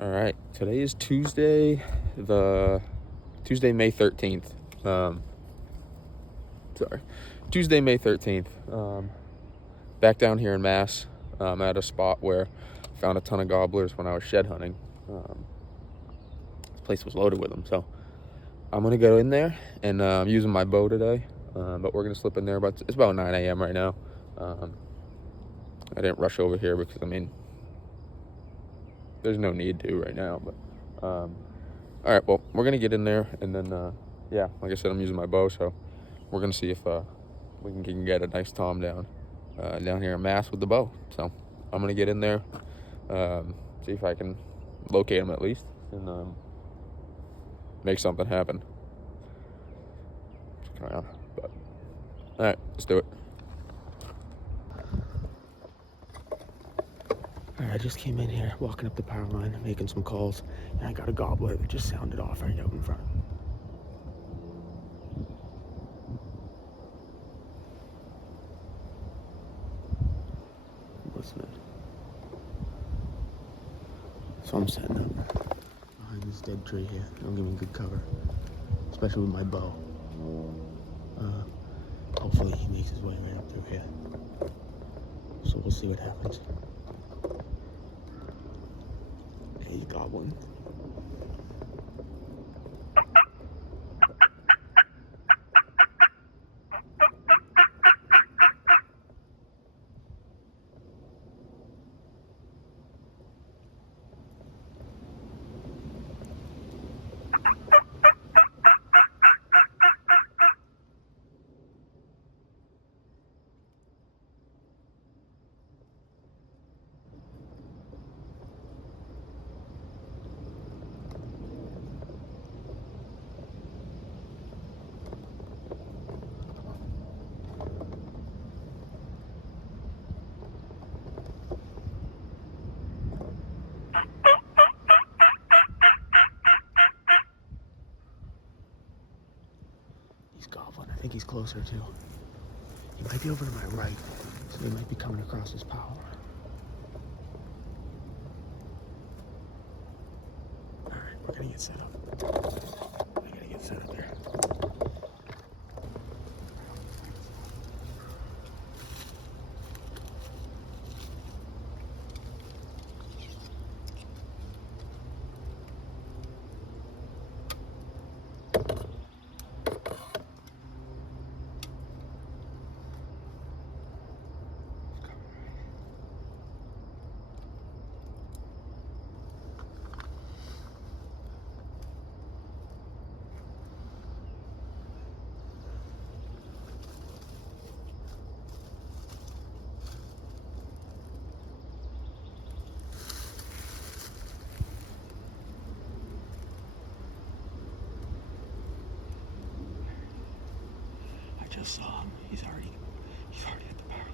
All right, today is Tuesday, May 13th. Tuesday, May 13th. Back down here in Mass, at a spot where I found a ton of gobblers when I was shed hunting. This place was loaded with them, so I'm gonna go in there, and I'm using my bow today, but we're gonna slip in there. It's about 9 a.m. right now. I didn't rush over here because, there's no need to right now, but all right, well, we're gonna get in there, and then yeah, like I said, I'm using my bow, so we're gonna see if we can get a nice tom down here in Mass with the bow. So I'm gonna get in there, see if I can locate him at least, and make something happen. But all right, let's do it. All right, I just came in here, walking up the power line, making some calls, and I got a gobbler that just sounded off right out in front. Listening. So I'm setting up behind this dead tree here. It'll give me good cover, especially with my bow. Hopefully he makes his way right up through here. So we'll see what happens. He's gobbling. He's gobbling. I think he's closer too. He might be over to my right, so he might be coming across his power. All right, we're gonna get set up. I gotta get set up there. I just saw him. He's already at the power line.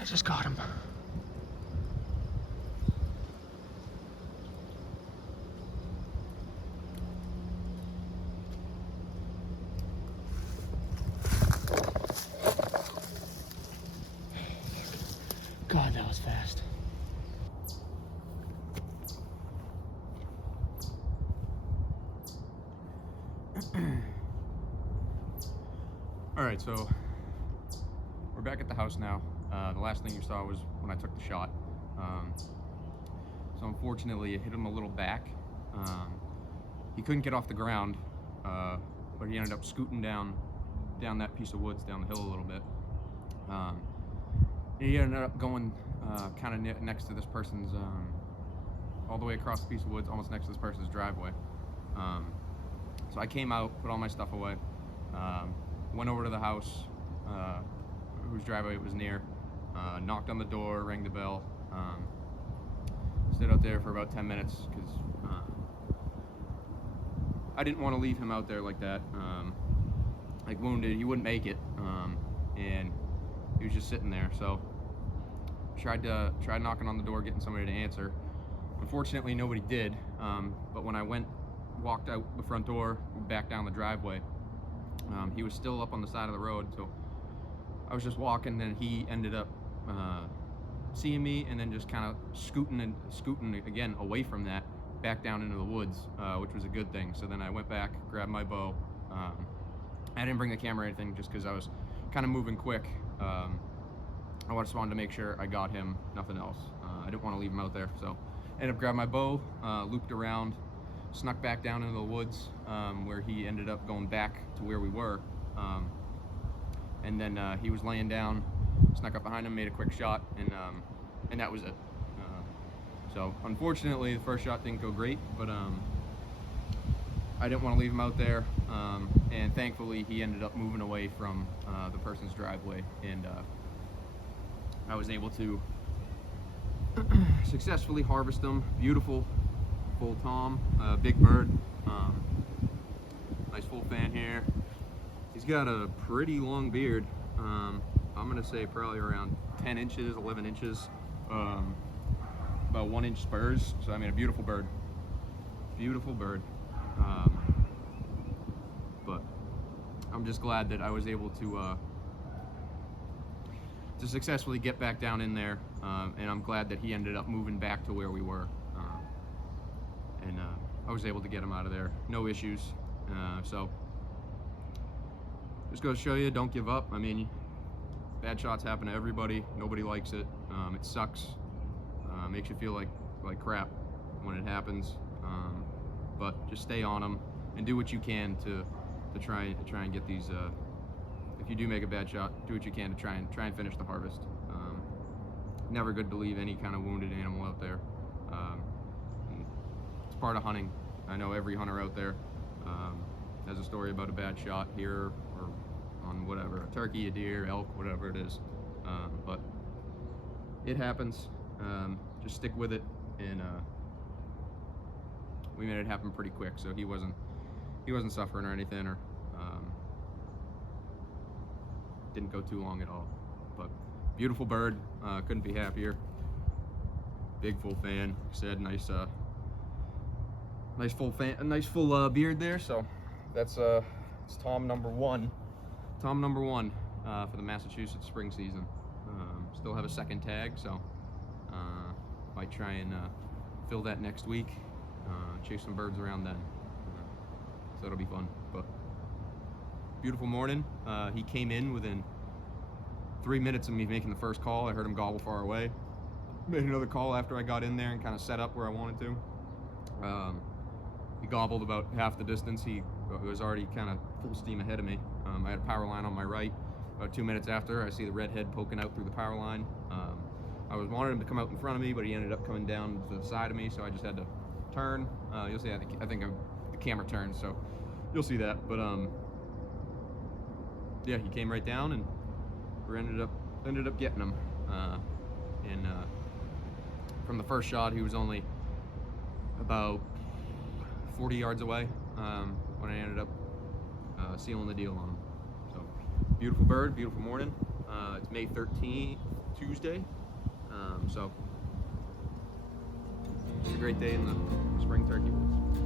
I just got him. God, that was fast. All right, so we're back at the house now. The last thing you saw was when I took the shot. So unfortunately, it hit him a little back. He couldn't get off the ground, but he ended up scooting down that piece of woods, down the hill a little bit. He ended up going kind of next to this person's, all the way across the piece of woods, almost next to this person's driveway. So I came out, put all my stuff away, went over to the house, whose driveway it was near, knocked on the door, rang the bell, stood out there for about 10 minutes because I didn't want to leave him out there like that, like wounded. He wouldn't make it, and he was just sitting there. So tried knocking on the door, getting somebody to answer. Unfortunately, nobody did. But when I walked out the front door, back down the driveway, he was still up on the side of the road. So I was just walking, and he ended up seeing me, and then just kind of scooting again away from that, back down into the woods, which was a good thing. So then I went back, grabbed my bow. I didn't bring the camera or anything, just because I was kind of moving quick. I just wanted to make sure I got him, nothing else. I didn't want to leave him out there, so ended up grabbing my bow, looped around, snuck back down into the woods, where he ended up going back to where we were, and then he was laying down, snuck up behind him, made a quick shot, and that was it. So unfortunately, the first shot didn't go great, but I didn't want to leave him out there, and thankfully he ended up moving away from the person's driveway, and I was able to successfully harvest him. Beautiful full tom, big bird, nice full fan here. He's got a pretty long beard. I'm gonna say probably around 10 inches, 11 inches, about 1 inch spurs. So I mean, a beautiful bird, but I'm just glad that I was able to successfully get back down in there, and I'm glad that he ended up moving back to where we were, and I was able to get him out of there, no issues. So just goes to show you, don't give up. I mean, bad shots happen to everybody. Nobody likes it. It sucks. Makes you feel like crap when it happens. But just stay on them and do what you can to try and get these. If you do make a bad shot, do what you can to try and finish the harvest. Never good to leave any kind of wounded animal out there. It's part of hunting. I know every hunter out there has a story about a bad shot here or on whatever, a turkey, a deer, elk, whatever it is. But it happens. Just stick with it, and we made it happen pretty quick. So he wasn't suffering or anything, or didn't go too long at all. But beautiful bird, couldn't be happier. Big full fan, like I said, nice full fan, a nice full beard there. So that's it's Tom number one for the Massachusetts spring season. Still have a second tag, so might try and fill that next week, chase some birds around then, so it'll be fun. But beautiful morning. He came in within 3 minutes of me making the first call. I heard him gobble far away. Made another call after I got in there and kind of set up where I wanted to. He gobbled about half the distance. He was already kind of full steam ahead of me. I had a power line on my right. About 2 minutes after, I see the red head poking out through the power line. I wanted him to come out in front of me, but he ended up coming down to the side of me, so I just had to turn. You'll see, I think the camera turns, so you'll see that. But yeah, he came right down, and we ended up getting him. And from the first shot, he was only about 40 yards away when I ended up sealing the deal on him. So beautiful bird, beautiful morning. It's May 13th, Tuesday. So it's a great day in the spring turkey woods.